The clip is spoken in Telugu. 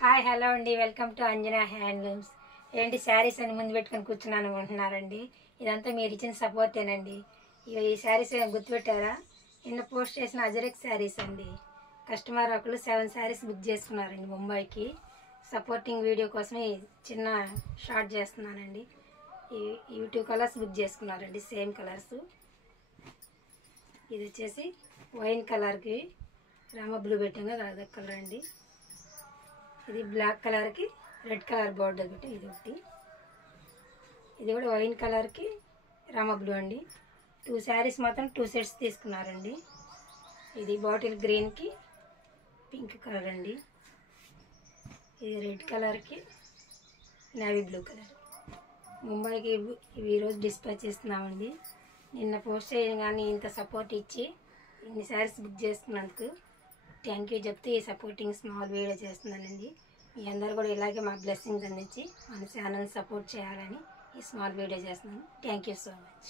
హాయ్ హలో అండి, వెల్కమ్ టు అంజనా హ్యాండ్లూమ్స్. ఏంటి శారీస్ అని ముందు పెట్టుకొని కూర్చున్నాను అనుకుంటున్నారండి. ఇదంతా మీరు ఇచ్చిన సపోర్టేనండి. ఈ శారీస్ గుర్తుపెట్టారా? నిన్న పోస్ట్ చేసిన అజరక్ శారీస్ అండి. కస్టమర్ ఒకళ్ళు 7 శారీస్ బుక్ చేసుకున్నారండి ముంబైకి. సపోర్టింగ్ వీడియో కోసం చిన్న షార్ట్ చేస్తున్నానండి. ఈ 2 కలర్స్ బుక్ చేసుకున్నారండి, సేమ్ కలర్స్. ఇది వచ్చేసి వైన్ కలర్కి రామ బ్లూ పెట్టాం కదా, అదొక కలర్ అండి. ఇది బ్లాక్ కలర్కి రెడ్ కలర్ బోర్డర్ పెట్టి ఇది ఒకటి. ఇది కూడా వైన్ కలర్కి రామ బ్లూ అండి. 2 శారీస్ మాత్రం 2 సెట్స్ తీసుకున్నారండి. ఇది బాటిల్ గ్రీన్కి పింక్ కలర్ అండి. ఇది రెడ్ కలర్కి నేవీ బ్లూ కలర్. ముంబైకి ఇవి ఈరోజు డిస్పాచ్ చేస్తున్నామండి. నిన్న పోస్ట్ చేయగానే ఇంత సపోర్ట్ ఇచ్చి ఇన్ని శారీస్ బుక్ చేసుకున్నందుకు థ్యాంక్ యూ చెప్తూ ఈ సపోర్టింగ్ స్మాల్ వీడియో చేస్తున్నానండి. మీ అందరూ కూడా ఇలాగే మా బ్లెస్సింగ్స్ అందించి మన ఛానల్ సపోర్ట్ చేయాలని ఈ స్మాల్ వీడియో చేస్తున్నాను. Thank you so much.